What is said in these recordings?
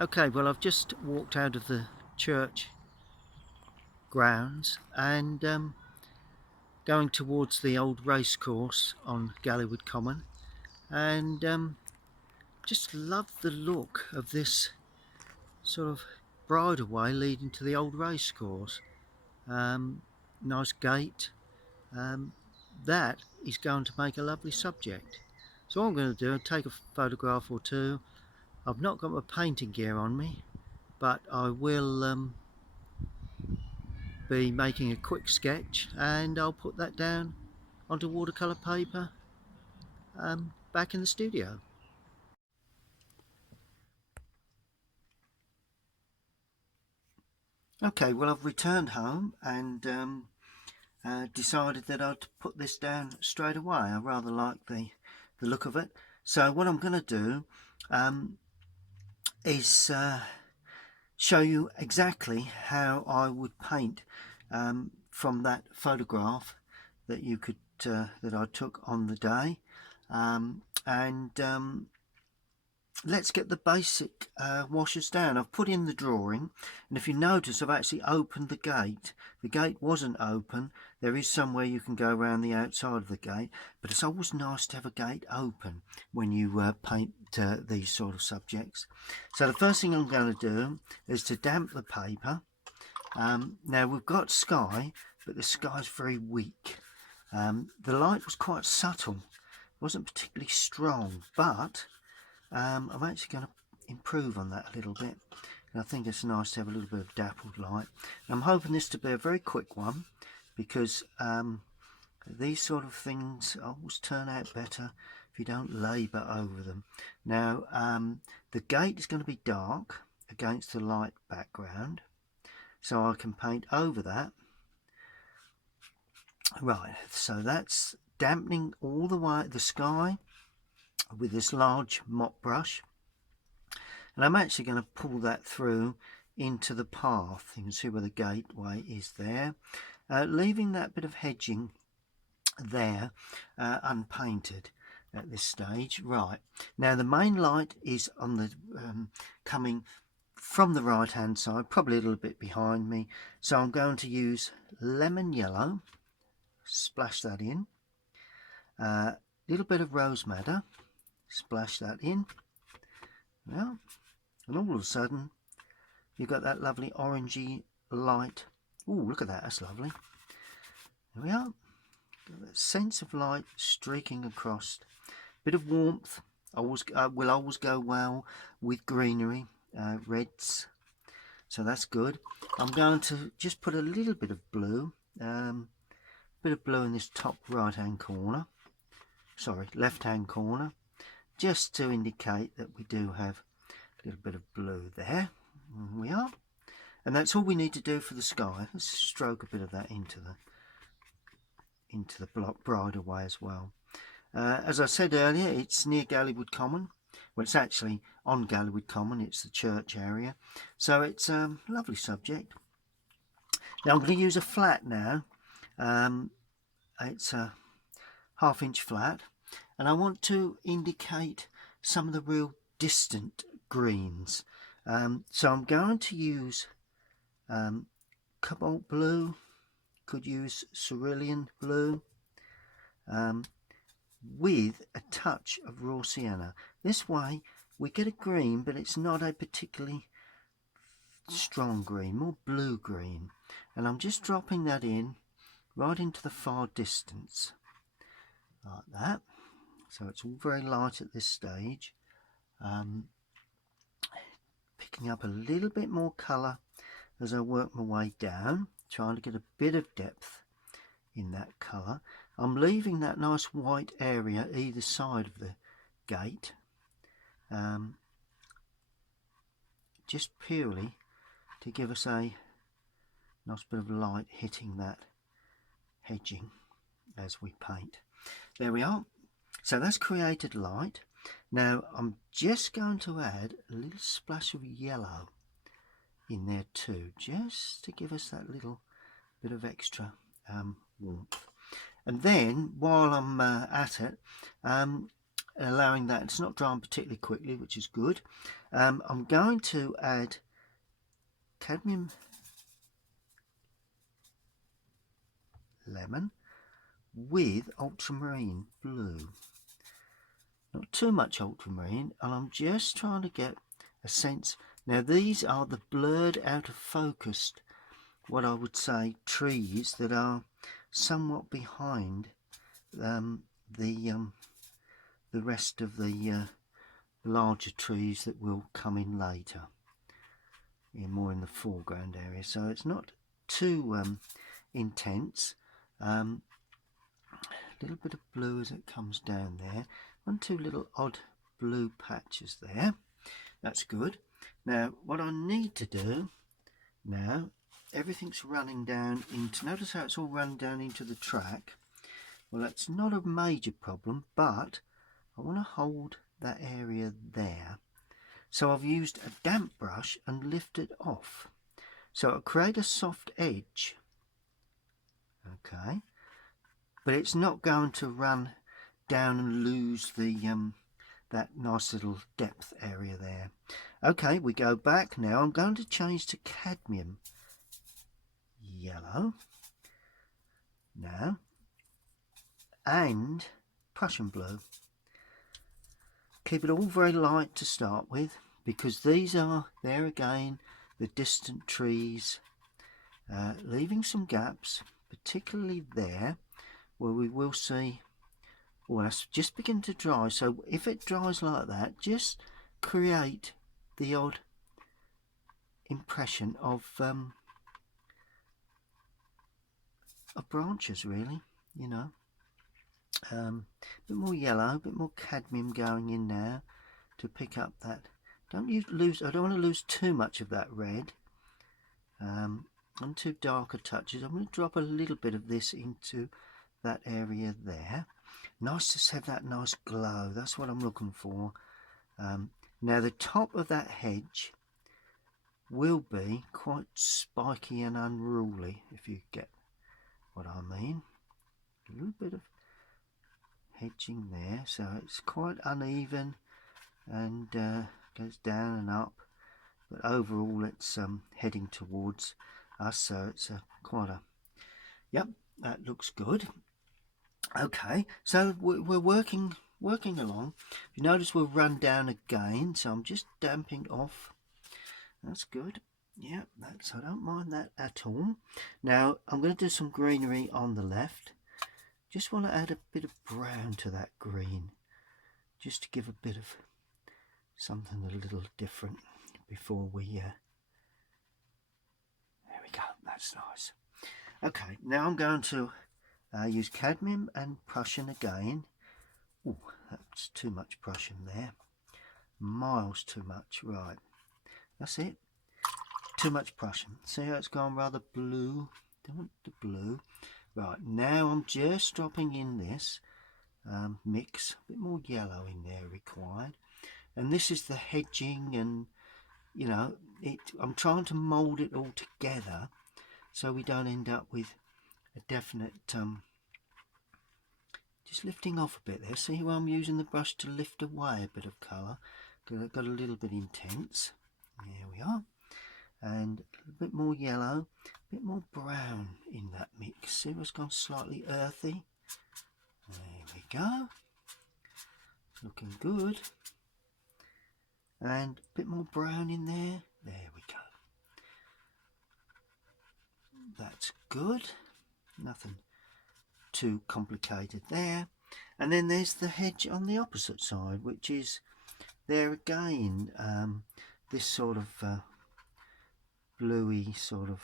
Okay, well, I've just walked out of the church grounds and going towards the old racecourse on Galleywood Common, and just love the look of this sort of bridleway leading to the old racecourse. Um, Nice gate. Um, that is going to make a lovely subject. So what I'm going to do is take a photograph or two. I've not got my painting gear on me, but I will be making a quick sketch, and I'll put that down onto watercolour paper back in the studio. Okay, well, I've returned home and decided that I'd put this down straight away. I rather like the look of it. So what I'm going to do is show you exactly how I would paint from that photograph that you could that I took on the day, and let's get the basic washes down. I've put in the drawing, and if you notice, I've actually opened the gate. The gate wasn't open. There is somewhere you can go around the outside of the gate, but it's always nice to have a gate open when you paint these sort of subjects. So the first thing I'm going to do is to damp the paper. Now we've got sky, but the sky's very weak. The light was quite subtle. It wasn't particularly strong, but I'm actually going to improve on that a little bit, and I think it's nice to have a little bit of dappled light. And I'm hoping this to be a very quick one, because these sort of things always turn out better if you don't labour over them. Now the gate is going to be dark against the light background, so I can paint over that. Right, so that's dampening all the way the sky with this large mop brush, and I'm actually going to pull that through into the path. You can see where the gateway is there, leaving that bit of hedging there unpainted at this stage. Right, now the main light is on the coming from the right hand side, probably a little bit behind me, so I'm going to use lemon yellow, splash that in, a little bit of rose madder, splash that in. Well, and all of a sudden you've got that lovely orangey light. Oh, look at that, that's lovely. There we are. Got that sense of light streaking across. Bit of warmth will always go well with greenery, reds, so that's good. I'm going to just put a little bit of blue, bit of blue in this top right hand corner, sorry, left hand corner, just to indicate that we do have a little bit of blue there. And we are, and that's all we need to do for the sky. Let's stroke a bit of that into the bridleway as well. As I said earlier, it's near Galleywood Common. Well, it's actually on Galleywood Common. It's the church area, so it's a lovely subject. Now I'm going to use a flat now. It's a 1/2 inch flat, and I want to indicate some of the real distant greens. So I'm going to use cobalt blue, could use cerulean blue, with a touch of raw sienna. This way we get a green, but it's not a particularly strong green, more blue green, and I'm just dropping that in right into the far distance like that. So it's all very light at this stage. Picking up a little bit more colour as I work my way down, trying to get a bit of depth in that colour. I'm leaving that nice white area either side of the gate, just purely to give us a nice bit of light hitting that hedging as we paint. There we are. So that's created light. Now I'm just going to add a little splash of yellow in there too, just to give us that little bit of extra warmth. And then while I'm at it, allowing that it's not drying particularly quickly, which is good. I'm going to add cadmium lemon with ultramarine blue. Not too much ultramarine, and I'm just trying to get a sense. Now these are the blurred, out of focus, what I would say, trees that are somewhat behind the rest of the larger trees that will come in later, more in the foreground area. So it's not too intense. A little bit of blue as it comes down there. 2 little odd blue patches there. That's good. Now what I need to do now, everything's running down into, notice how it's all running down into the track. Well, that's not a major problem, but I want to hold that area there. So I've used a damp brush and lifted off. So it'll create a soft edge. Okay. But it's not going to run down and lose the that nice little depth area there. Okay, we go back now. I'm going to change to cadmium yellow now, and Prussian blue. Keep it all very light to start with, because these are, there again, the distant trees, leaving some gaps, particularly there where we will see, well, that's just begin to dry. So if it dries like that, just create the odd impression of branches, really, you know. A bit more yellow, a bit more cadmium going in now to pick up that. I don't want to lose too much of that red. On two darker touches, I'm going to drop a little bit of this into that area there. Nice to have that nice glow. That's what I'm looking for. Now the top of that hedge will be quite spiky and unruly, if you get what I mean. A little bit of hedging there, so it's quite uneven and goes down and up, but overall it's heading towards us, so it's quite a, yep, that looks good. Okay, so we're working along. You notice we'll run down again, so I'm just damping off. That's good. Yeah, I don't mind that at all. Now I'm going to do some greenery on the left. Just want to add a bit of brown to that green, just to give a bit of something a little different before we there we go, that's nice. Okay, now I'm going to use cadmium and Prussian again. Oh, that's too much Prussian there, miles too much. Right, that's it, too much Prussian. See how it's gone rather blue? Don't want the blue. Right, now I'm just dropping in this mix, a bit more yellow in there required, and this is the hedging, and you know, I'm trying to mould it all together so we don't end up with a definite just lifting off a bit there. See how I'm using the brush to lift away a bit of colour, because it got a little bit intense. There we are, and a little bit more yellow, a bit more brown in that mix. See what's gone slightly earthy. There we go, looking good, and a bit more brown in there. There we go, that's good, nothing too complicated there. And then there's the hedge on the opposite side, which is there again, this sort of bluey, sort of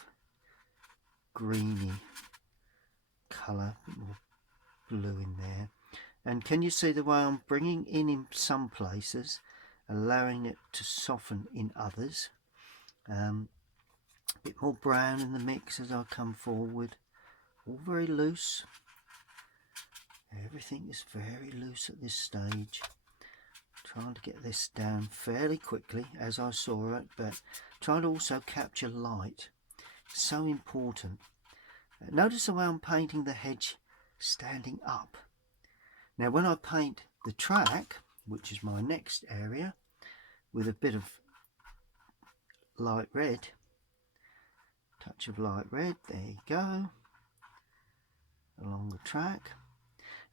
greeny colour, a bit more blue in there. And can you see the way I'm bringing in some places, allowing it to soften in others? A bit more brown in the mix as I come forward, all very loose. Everything is very loose at this stage. Trying to get this down fairly quickly as I saw it, but trying to also capture light. So important. Notice the way I'm painting the hedge standing up. Now when I paint the track, which is my next area, with a bit of light red, touch of light red, there you go, along the track.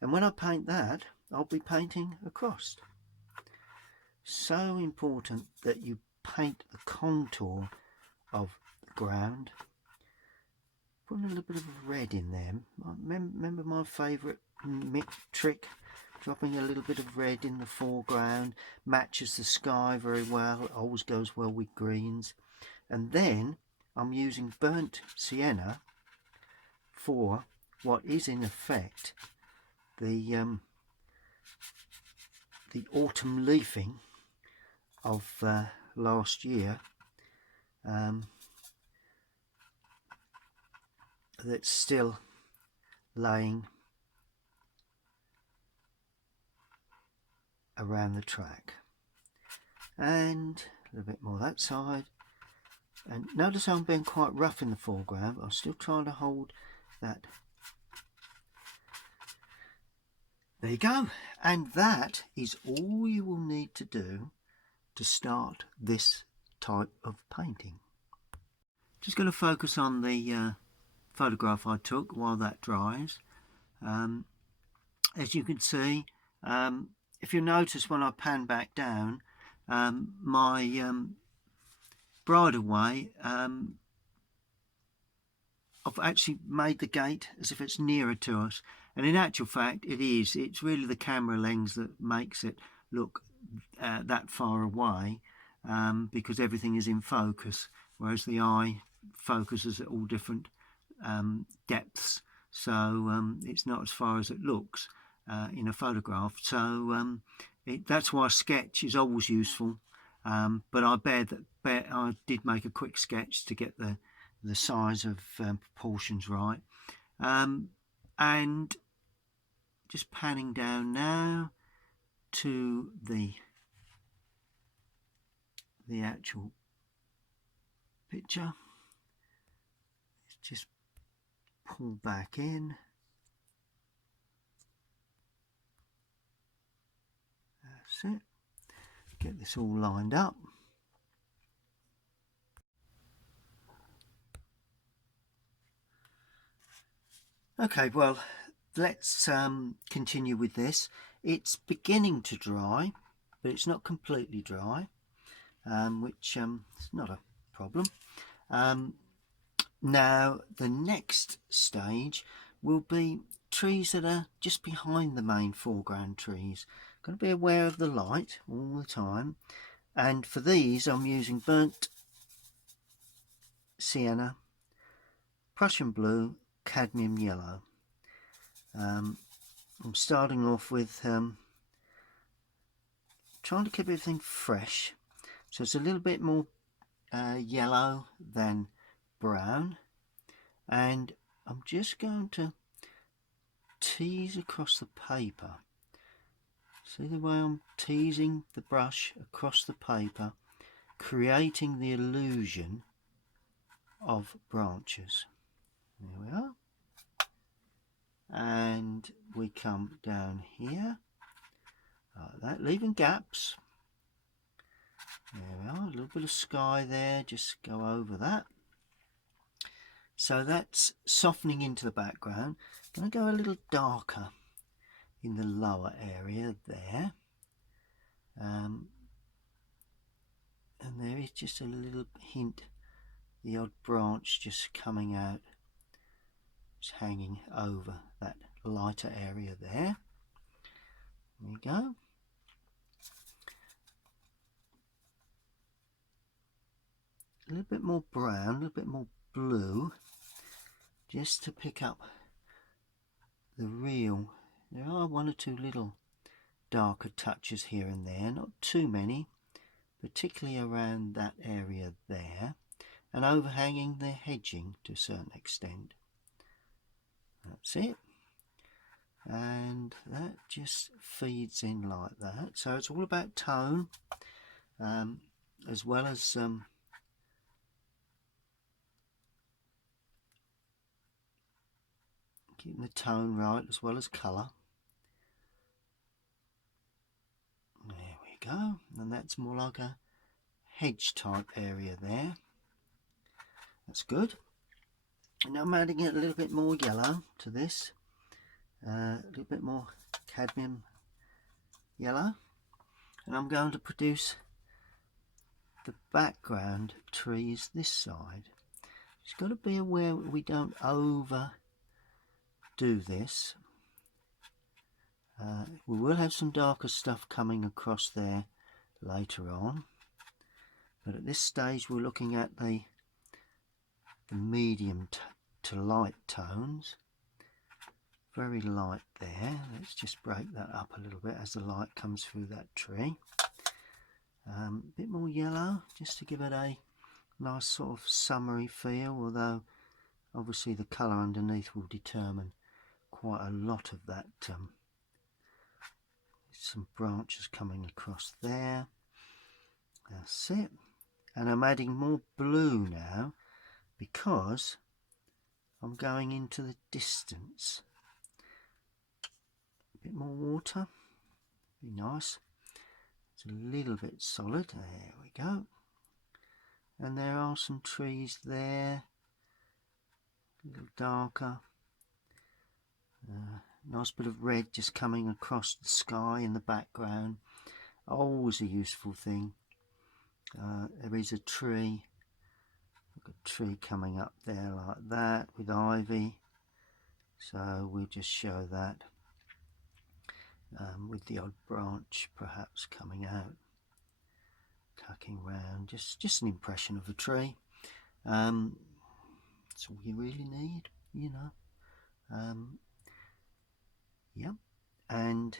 And when I paint that, I'll be painting across. So important that you paint the contour of the ground. Put a little bit of red in there. Remember my favourite trick? Dropping a little bit of red in the foreground, matches the sky very well, it always goes well with greens. And then I'm using burnt sienna for what is in effect the autumn leafing of last year, that's still laying around the track. And a little bit more that side. And notice I'm being quite rough in the foreground, but I'm still trying to hold that. There you go. And that is all you will need to do to start this type of painting. Just going to focus on the photograph I took while that dries. As you can see, if you notice when I pan back down, my bridle way, I've actually made the gate as if it's nearer to us, and in actual fact it is. It's really the camera lens that makes it look that far away, because everything is in focus, whereas the eye focuses at all different depths, so it's not as far as it looks in a photograph. So that's why a sketch is always useful, but I I did make a quick sketch to get the size of proportions right. And just panning down now to the actual picture. Let's just pull back in. That's it. Get this all lined up. Okay, well, let's continue with this. It's beginning to dry, but it's not completely dry, which is not a problem. Now, the next stage will be trees that are just behind the main foreground trees. Got to be aware of the light all the time, and for these I'm using burnt sienna, Prussian blue, cadmium yellow. I'm starting off with trying to keep everything fresh, so it's a little bit more yellow than brown, and I'm just going to tease across the paper. See the way I'm teasing the brush across the paper, creating the illusion of branches. There we are. And we come down here like that, leaving gaps. There we are, a little bit of sky there, just go over that. So that's softening into the background. I'm going to go a little darker in the lower area there. And there is just a little hint, the odd branch just coming out, just hanging over that lighter area there. There you go. A little bit more brown, a little bit more blue, just to pick up the real. There are one or two little darker touches here and there, not too many, particularly around that area there, and overhanging the hedging to a certain extent. That's it, and that just feeds in like that. So it's all about tone, as well as keeping the tone right, as well as colour. go. And that's more like a hedge type area there. That's good. And now I'm adding a little bit more yellow to this. A little bit more cadmium yellow. And I'm going to produce the background trees this side. Just got to be aware we don't overdo this. We will have some darker stuff coming across there later on, but at this stage we're looking at the medium to light tones. Very light there. Let's just break that up a little bit as the light comes through that tree. A bit more yellow just to give it a nice sort of summery feel, although obviously the colour underneath will determine quite a lot of that. Some branches coming across there. That's it. And I'm adding more blue now because I'm going into the distance. A bit more water, be nice. It's a little bit solid. There we go. And there are some trees there, a little darker. Nice bit of red just coming across the sky in the background. Always a useful thing. There is a tree. Look, a tree coming up there like that with ivy. So we'll just show that with the odd branch perhaps coming out, tucking round. Just an impression of a tree. That's all you really need, you know. Yep, and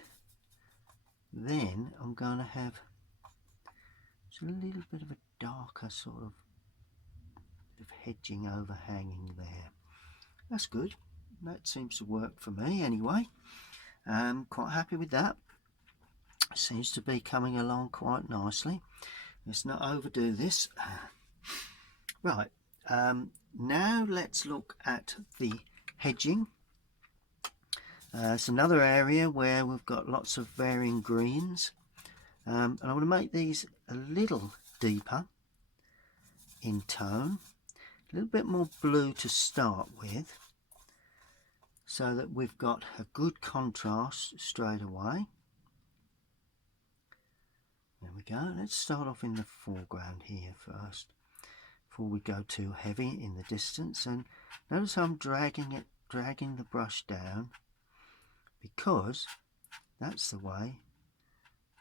then I'm going to have just a little bit of a darker sort of hedging overhanging there. That's good. That seems to work for me anyway. Quite happy with that. Seems to be coming along quite nicely. Let's not overdo this. Right, now let's look at the hedging. It's another area where we've got lots of varying greens, and I want to make these a little deeper in tone, a little bit more blue to start with, so that we've got a good contrast straight away. There we go. Let's start off in the foreground here first before we go too heavy in the distance. And notice how I'm dragging the brush down, because that's the way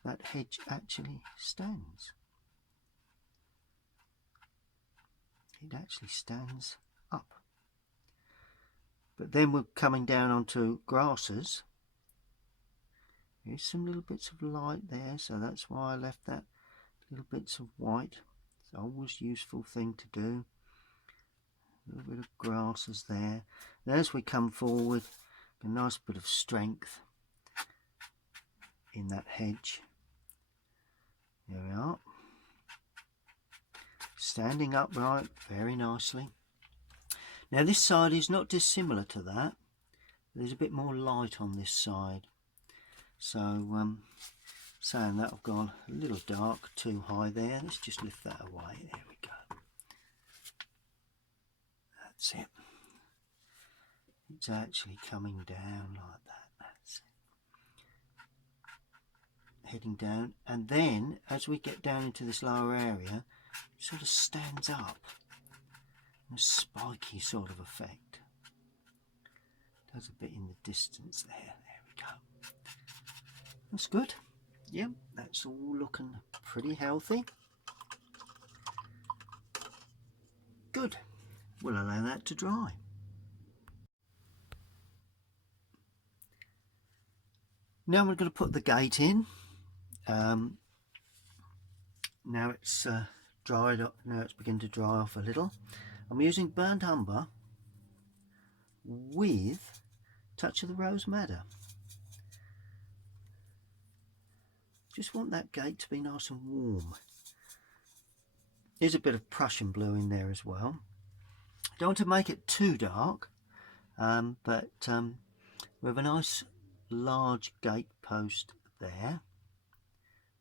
that hedge actually stands. It actually stands up. But then we're coming down onto grasses. There's some little bits of light there, so that's why I left that little bits of white. It's always a useful thing to do. A little bit of grasses there. And as we come forward, a nice bit of strength in that hedge. There we are. Standing upright very nicely. Now this side is not dissimilar to that. There's a bit more light on this side. So saying that, I've gone a little dark, too high there. Let's just lift that away. There we go. That's it. It's actually coming down like that. That's it. Heading down, and then as we get down into this lower area, it sort of stands up. A spiky sort of effect. Does a bit in the distance there. There we go. That's good. Yep, that's all looking pretty healthy. Good. We'll allow that to dry. Now we're going to put the gate in. Now it's dried up. Now it's beginning to dry off a little. I'm using burnt umber with a touch of the rose madder. Just want that gate to be nice and warm. There's a bit of Prussian blue in there as well. Don't want to make it too dark, but we have a nice large gate post there.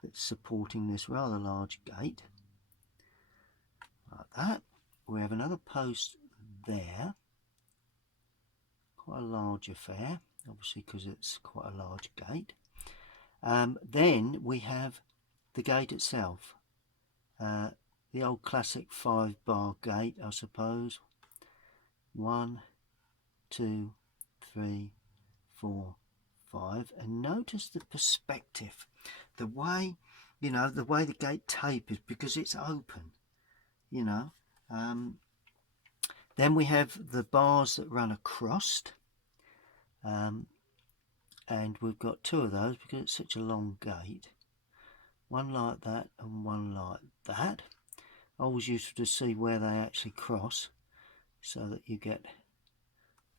that's supporting this rather large gate, like that. We have another post there, quite a large affair, obviously because it's quite a large gate. Then we have the gate itself, the old classic 5-bar gate, I suppose. 1, 2, 3, 4, 5, and notice the perspective, the way, you know, the way the gate tapers because it's open, you know. Then we have the bars that run across, and we've got 2 of those because it's such a long gate. One like that and one like that. Always useful to see where they actually cross so that you get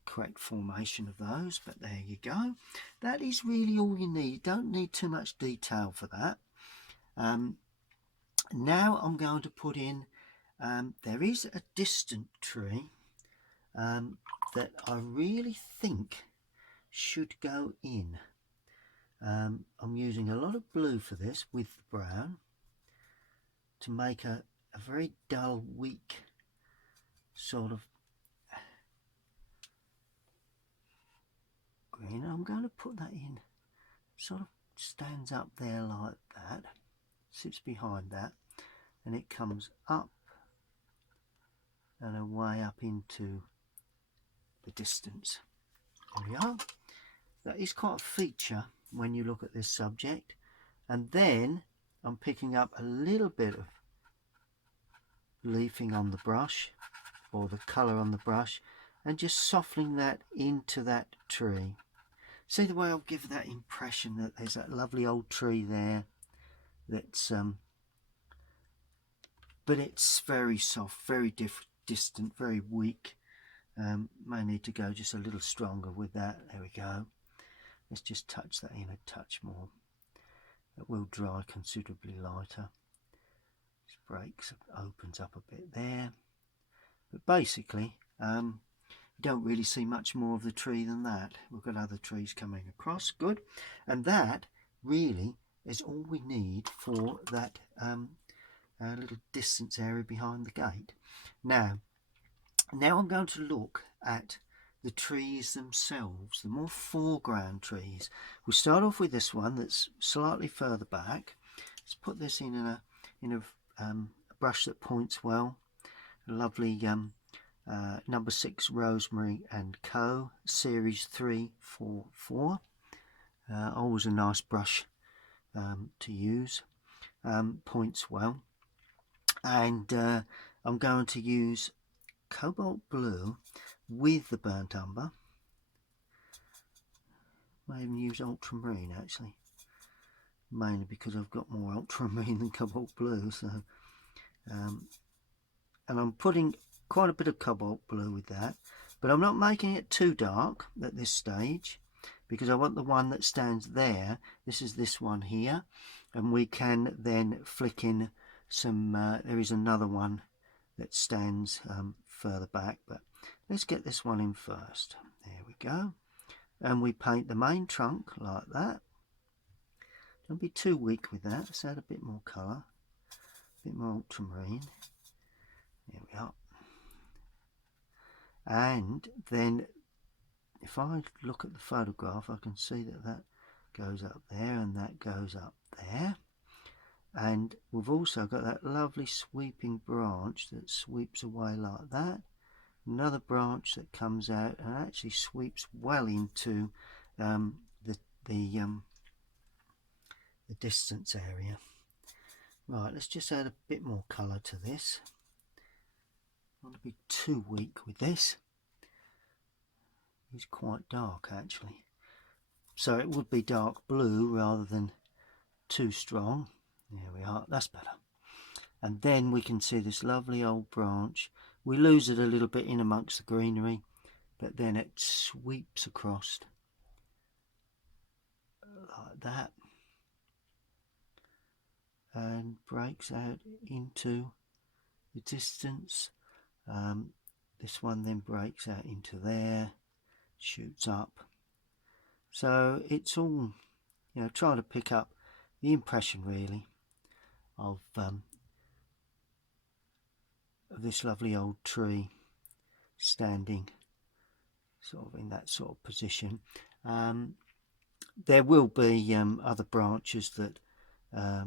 correct formation of those, but there you go. That is really all you need. Don't need too much detail for that. Now I'm going to put in, there is a distant tree that I really think should go in. I'm using a lot of blue for this with the brown to make a very dull, weak sort of green. I'm going to put that in, sort of stands up there like that, sits behind that, and it comes up and away up into the distance. There we are. That is quite a feature when you look at this subject. And then I'm picking up a little bit of leafing on the brush, or the colour on the brush, and just softening that into that tree. See the way I'll give that impression that there's that lovely old tree there that's but it's very soft, very distant, very weak. May need to go just a little stronger with that. There we go. Let's just touch that in a touch more. It will dry considerably lighter. This breaks, opens up a bit there. But basically, you don't really see much more of the tree than that. We've got other trees coming across. Good. And that really is all we need for that little distance area behind the gate. Now I'm going to look at the trees themselves, the more foreground trees. We'll start off with this one that's slightly further back. Let's put this in a brush that points well. A lovely number 6 Rosemary and Co. Series 344. Always a nice brush to use. Points well. And I'm going to use cobalt blue with the burnt umber. Might even use ultramarine actually, mainly because I've got more ultramarine than cobalt blue. So and I'm putting quite a bit of cobalt blue with that, but I'm not making it too dark at this stage because I want the one that stands there. This is this one here, and we can then flick in some there is another one that stands further back, but let's get this one in first. There we go. And we paint the main trunk like that. Don't be too weak with that. Let's add a bit more colour, a bit more ultramarine. There we are. And then if I look at the photograph, I can see that that goes up there and that goes up there. And we've also got that lovely sweeping branch that sweeps away like that. Another branch that comes out and actually sweeps well into the distance area. Right, let's just add a bit more colour to this. I don't want to be too weak with this. It's quite dark actually, so it would be dark blue rather than too strong. There we are, that's better. And then we can see this lovely old branch. We lose it a little bit in amongst the greenery, but then it sweeps across like that and breaks out into the distance. This one then breaks out into there, shoots up. So it's all, you know, trying to pick up the impression really of this lovely old tree standing sort of in that sort of position. There will be other branches that I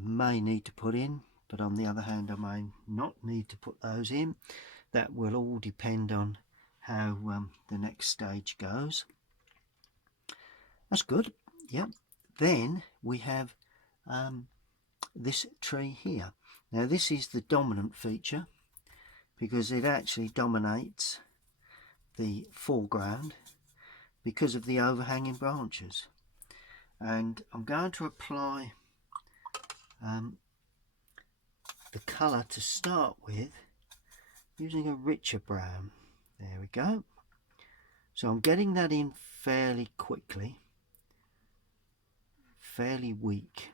may need to put in, but on the other hand I may not need to put those in. That will all depend on how the next stage goes. That's good. Yep. Then we have this tree here. Now this is the dominant feature because it actually dominates the foreground because of the overhanging branches. And I'm going to apply the colour to start with using a richer brown. There we go. So I'm getting that in fairly quickly, fairly weak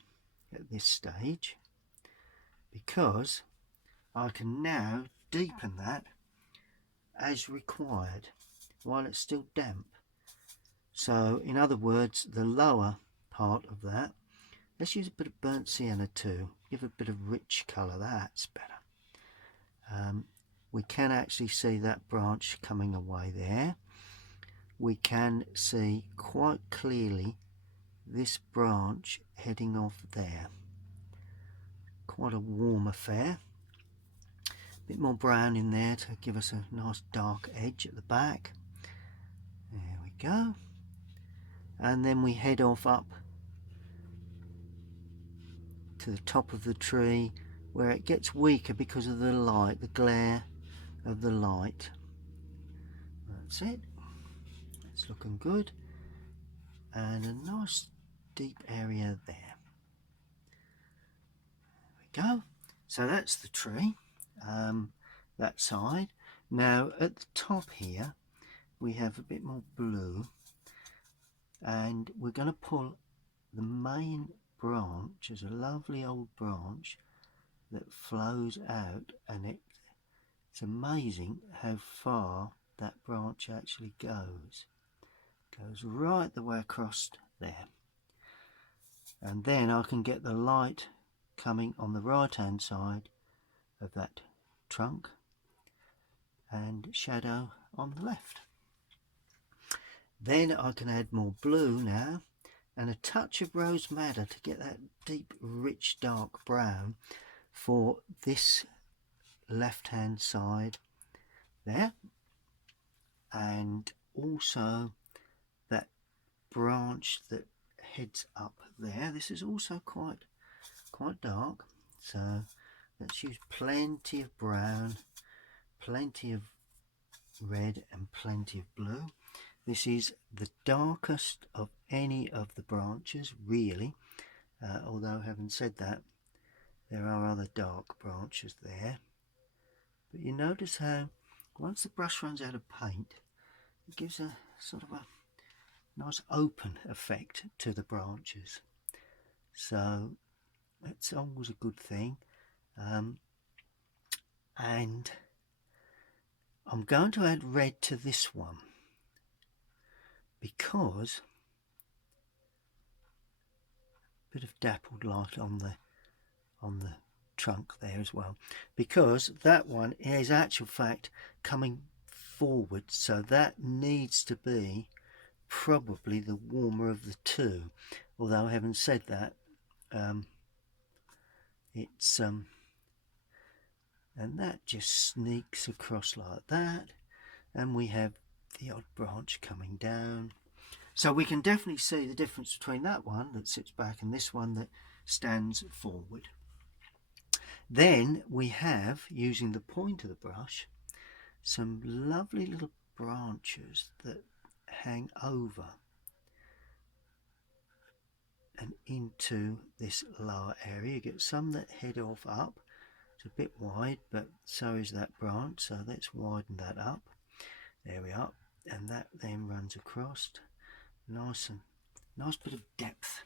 at this stage, because I can now deepen that as required while it's still damp. So in other words, the lower part of that, let's use a bit of burnt sienna too, give a bit of rich colour. That's better. We can actually see that branch coming away there. We can see quite clearly this branch heading off there. Quite a warm affair. A bit more brown in there to give us a nice dark edge at the back. There we go. And then we head off up to the top of the tree where it gets weaker because of the light, the glare of the light. That's it. It's looking good. And a nice deep area there. There we go. So that's the tree, that side. Now at the top here we have a bit more blue, and we're going to pull the main branch. There's a lovely old branch that flows out, and it's amazing how far that branch actually goes. It goes right the way across there, and then I can get the light coming on the right hand side of that trunk and shadow on the left. Then I can add more blue now and a touch of rose madder to get that deep rich dark brown for this left hand side there, and also that branch that heads up there. This is also quite dark, so let's use plenty of brown, plenty of red and plenty of blue. This is the darkest of any of the branches really, although having said that, there are other dark branches there. But you notice how once the brush runs out of paint, it gives a sort of a nice open effect to the branches. So that's always a good thing. And I'm going to add red to this one because a bit of dappled light on the trunk there as well, because that one is actual fact coming forward, so that needs to be probably the warmer of the two, although having said that, it's and that just sneaks across like that, and we have the odd branch coming down, so we can definitely see the difference between that one that sits back and this one that stands forward. Then we have, using the point of the brush, some lovely little branches that hang over and into this lower area. You get some that head off up. It's a bit wide, but so is that branch, so let's widen that up. There we are, and that then runs across. Nice bit of depth.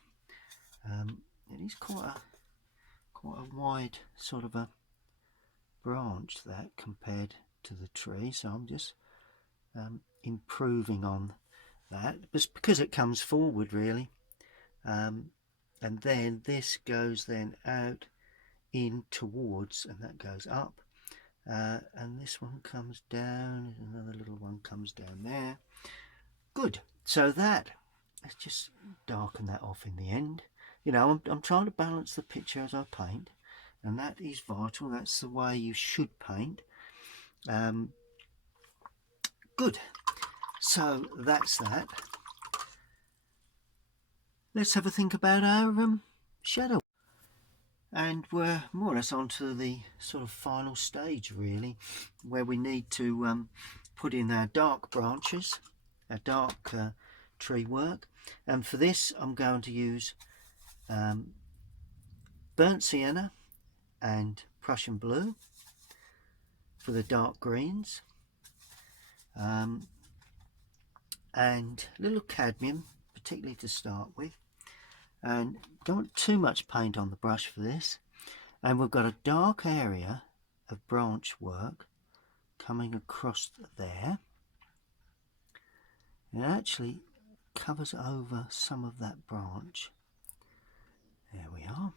It is quite a wide sort of a branch that compared to the tree, so I'm just improving on that. Just because it comes forward really, and then this goes then out in towards, and that goes up, and this one comes down, another little one comes down there. Good. So that, let's just darken that off in the end. You know, I'm trying to balance the picture as I paint, and that is vital. That's the way you should paint. Good. So that's that. Let's have a think about our shadow. And we're more or less on to the sort of final stage, really, where we need to put in our dark branches, our dark tree work. And for this, I'm going to use burnt sienna and Prussian blue for the dark greens, and a little cadmium, particularly to start with. And don't want too much paint on the brush for this. And we've got a dark area of branch work coming across there. It actually covers over some of that branch. There we are,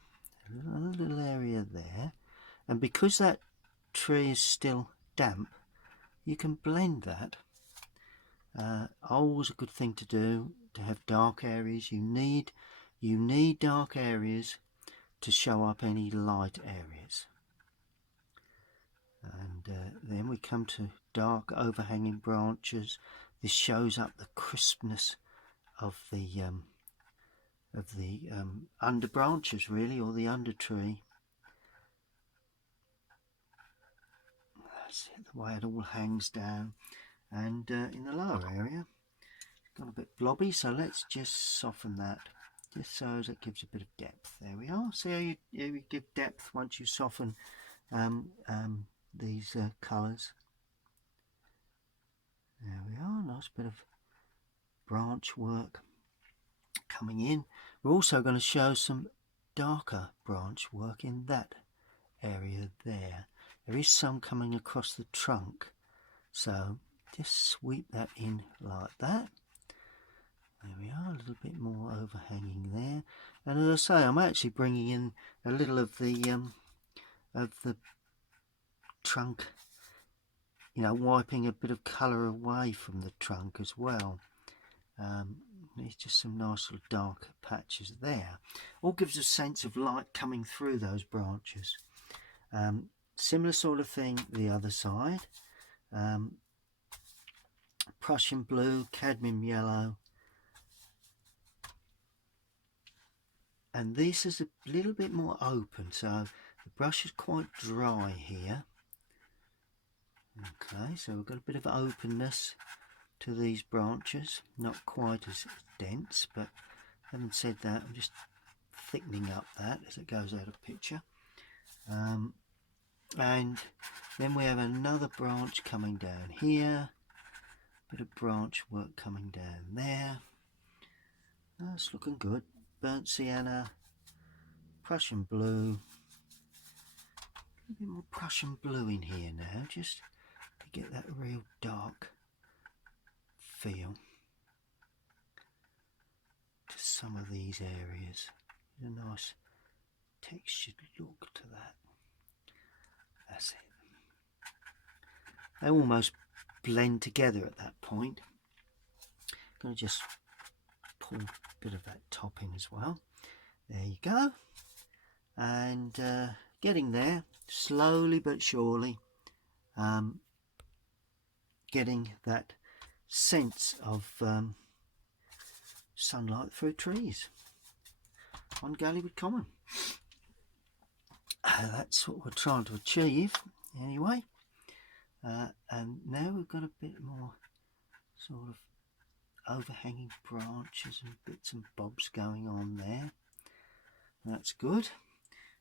a little area there. And because that tree is still damp, you can blend that. Always a good thing to do, to have dark areas. You need dark areas to show up any light areas. And then we come to dark overhanging branches. This shows up the crispness of the under branches, really, or the under tree. That's it, the way it all hangs down. And in the lower area, it's got a bit blobby, so let's just soften that, just so as it gives a bit of depth. There we are. See how you give depth once you soften these colours. There we are, nice bit of branch work coming in. We're also going to show some darker branch work in that area there. There is some coming across the trunk, so just sweep that in like that. There we are, a little bit more overhanging there. And as I say, I'm actually bringing in a little of the trunk, you know, wiping a bit of colour away from the trunk as well. There's just some nice little dark patches there. All gives a sense of light coming through those branches. Similar sort of thing the other side. Prussian blue, cadmium yellow, and this is a little bit more open, so the brush is quite dry here. Okay, so we've got a bit of openness to these branches, not quite as dense, but having said that, I'm just thickening up that as it goes out of picture. And then we have another branch coming down here, bit of branch work coming down there. That's looking good. Burnt sienna, Prussian blue, a bit more Prussian blue in here now, just to get that real dark feel to some of these areas. A nice textured look to that. That's it. They almost blend together at that point. I'm going to just pull a bit of that top in as well. There you go. And getting there, slowly but surely, getting that sense of sunlight through trees on Galleywood Common. That's what we're trying to achieve anyway. And now we've got a bit more sort of overhanging branches and bits and bobs going on there. That's good.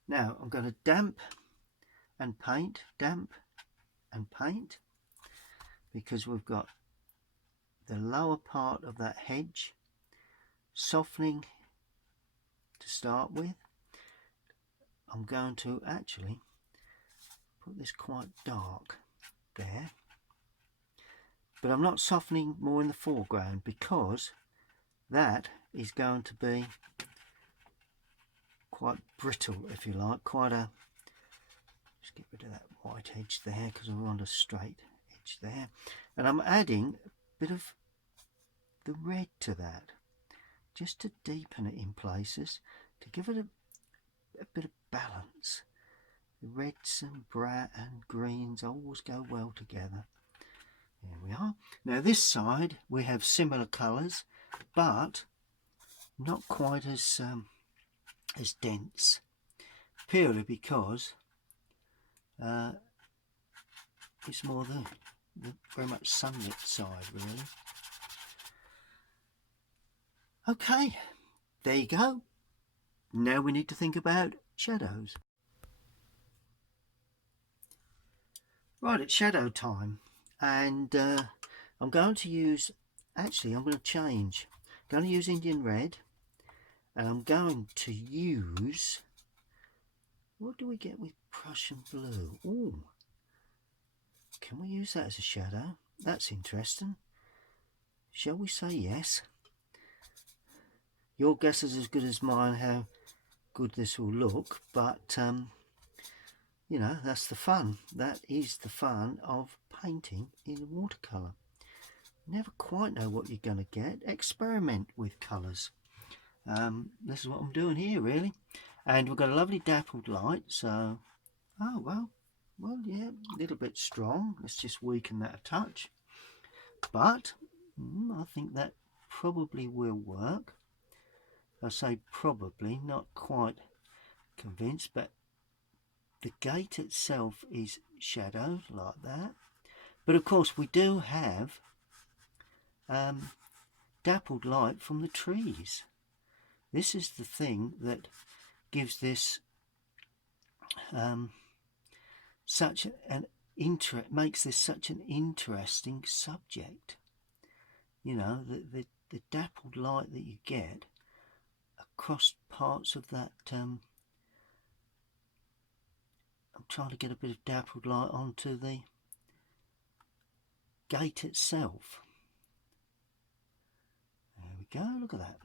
Now I'm going to damp and paint, because we've got the lower part of that hedge softening to start with. I'm going to actually put this quite dark there, but I'm not softening more in the foreground because that is going to be quite brittle, if you like, quite a, let's get rid of that white edge there because we're on a straight edge there, and I'm adding a bit of the red to that just to deepen it in places, to give it a bit of balance. The reds and brown and greens always go well together. There we are. Now this side we have similar colours, but not quite as dense, purely because it's more the very much sunlit side, really. Okay, there you go. Now we need to think about shadows. Right, it's shadow time, and I'm going to use, actually I'm going to change. I'm going to use Indian red, and I'm going to use, what do we get with Prussian blue? Ooh, can we use that as a shadow? That's interesting. Shall we say yes? Your guess is as good as mine how good this will look, but you know, that's the fun. That is the fun of painting in watercolour. Never quite know what you're going to get. Experiment with colours. This is what I'm doing here, really. And we've got a lovely dappled light, so, oh well, yeah, a little bit strong. Let's just weaken that a touch. But I think that probably will work. I say probably, not quite convinced, but the gate itself is shadowed like that. But of course we do have dappled light from the trees. This is the thing that gives this such an makes this such an interesting subject. You know, the dappled light that you get across parts of that. I'm trying to get a bit of dappled light onto the gate itself. There we go, look at that.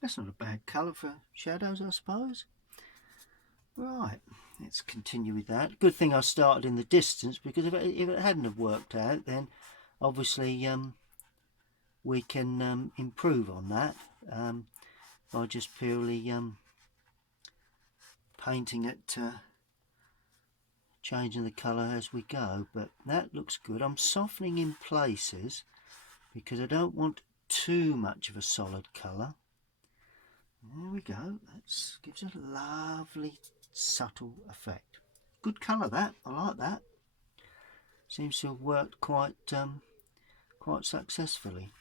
That's not a bad colour for shadows, I suppose. Right, let's continue with that. Good thing I started in the distance, because if it hadn't have worked out, then obviously we can improve on that by just purely painting it, changing the colour as we go. But that looks good. I'm softening in places because I don't want too much of a solid colour. There we go. That gives it a lovely subtle effect. Good colour that. I like that. Seems to have worked quite successfully.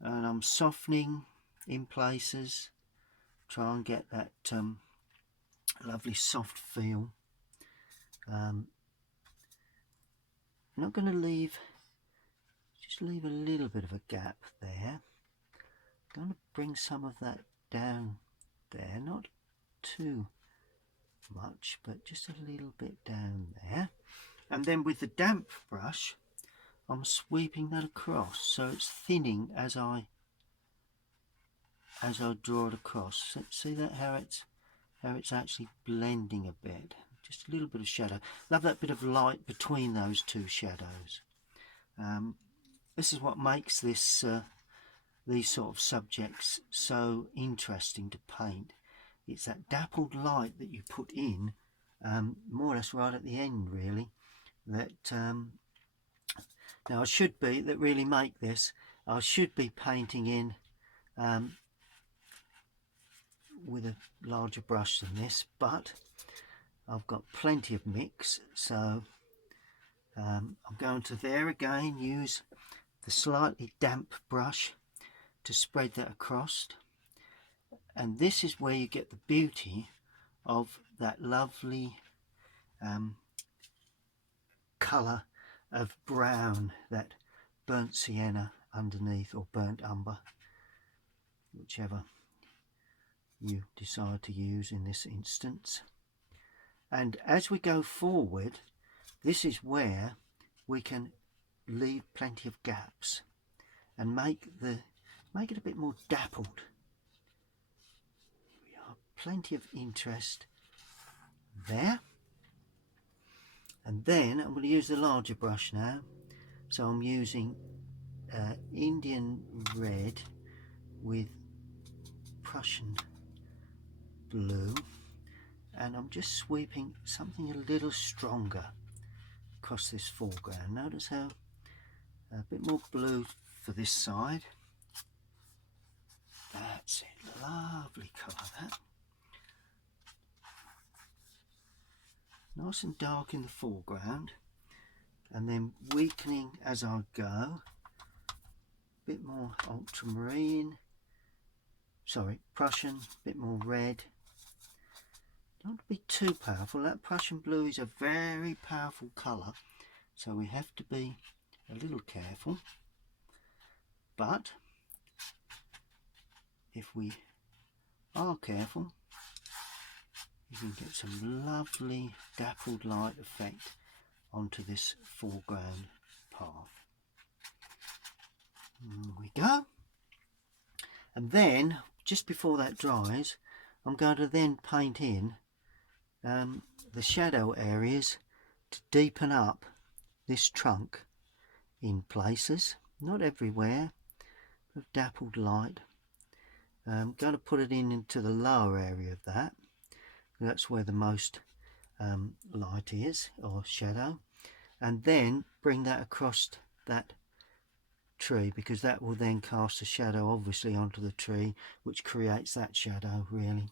And I'm softening in places, try and get that lovely soft feel. I'm not going to just leave a little bit of a gap there. I'm going to bring some of that down there, not too much, but just a little bit down there. And then with the damp brush, I'm sweeping that across, so it's thinning as I draw it across. See that how it's actually blending a bit. Just a little bit of shadow. Love that bit of light between those two shadows. This is what makes this these sort of subjects so interesting to paint. It's that dappled light that you put in, more or less right at the end, really. That now I should be painting in with a larger brush than this, but I've got plenty of mix, so I'm going to there again use the slightly damp brush to spread that across. And this is where you get the beauty of that lovely colour of brown, that burnt sienna underneath, or burnt umber, whichever you decide to use in this instance. And as we go forward, this is where we can leave plenty of gaps and make it a bit more dappled. Here we plenty of interest there. And then I'm going to use the larger brush now. So I'm using Indian red with Prussian blue, and I'm just sweeping something a little stronger across this foreground. Notice how a bit more blue for this side. That's it, lovely colour that. Nice and dark in the foreground, and then weakening as I go. A bit more ultramarine, sorry, Prussian, a bit more red. Don't be too powerful. That Prussian blue is a very powerful colour, so we have to be a little careful. But if we are careful, you can get some lovely dappled light effect onto this foreground path. There we go. And then, just before that dries, I'm going to then paint in the shadow areas to deepen up this trunk in places, not everywhere, but dappled light. I'm going to put it into the lower area of that. That's where the most light is, or shadow, and then bring that across that tree, because that will then cast a shadow obviously onto the tree, which creates that shadow really.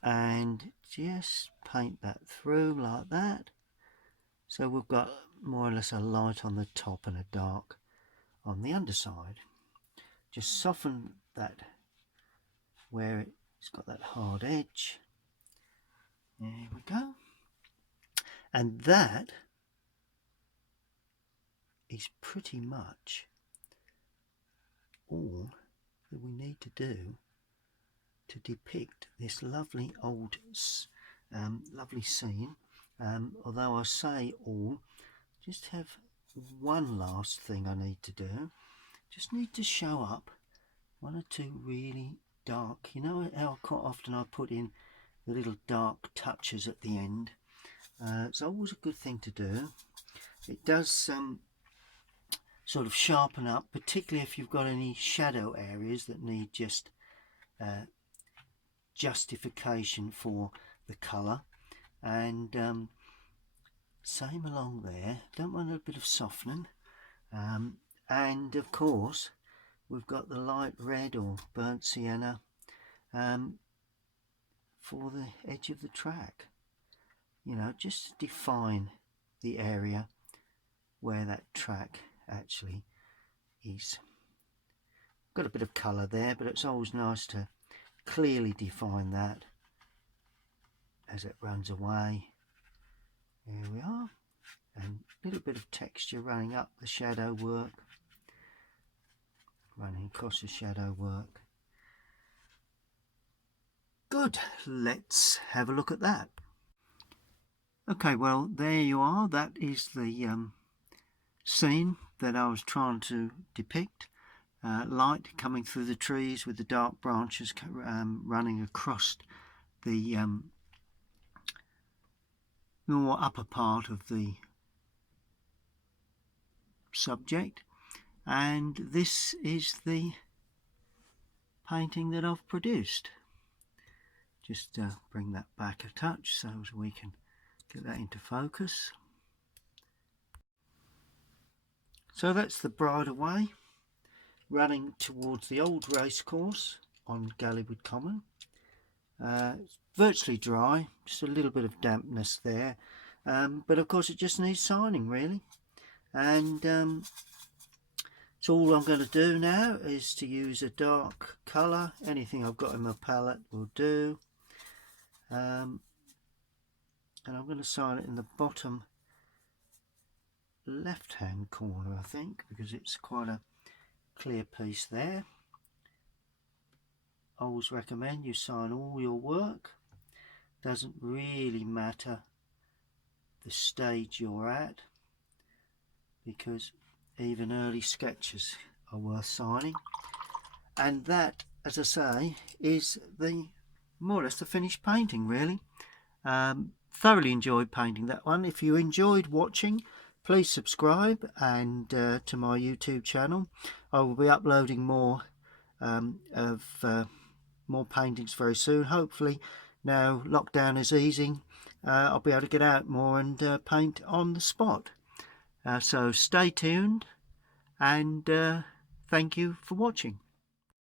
And just paint that through like that, so we've got more or less a light on the top and a dark on the underside. Just soften that where it's got that hard edge. There we go. And that is pretty much all that we need to do to depict this lovely old lovely scene. Although I say all, just have one last thing I need to do. Just need to show up one or two really dark, you know how quite often I put in the little dark touches at the end. It's always a good thing to do. It does sort of sharpen up, particularly if you've got any shadow areas that need just justification for the colour. And same along there, don't want a bit of softening. And of course we've got the light red or burnt sienna for the edge of the track, you know, just to define the area where that track actually is. Got a bit of colour there, but it's always nice to clearly define that as it runs away. There we are, and a little bit of texture running up the shadow work, running across the shadow work. Good, let's have a look at that. Okay, well there you are. That is the scene that I was trying to depict. Light coming through the trees with the dark branches running across the more upper part of the subject, and this is the painting that I've produced. Just bring that back a touch so we can get that into focus. So that's the Bridle Way running towards the old racecourse on Galleywood Common. It's virtually dry, just a little bit of dampness there, but of course it just needs signing really. And so all I'm going to do now is to use a dark colour. Anything I've got in my palette will do. And I'm going to sign it in the bottom left hand corner, I think, because it's quite a clear piece there. I always recommend you sign all your work. Doesn't really matter the stage you're at, because even early sketches are worth signing. And that, as I say, is the more or less the finished painting, really. Thoroughly enjoyed painting that one. If you enjoyed watching, please subscribe and to my YouTube channel. I will be uploading more more paintings very soon. Hopefully, now lockdown is easing, I'll be able to get out more and paint on the spot. So stay tuned, and thank you for watching.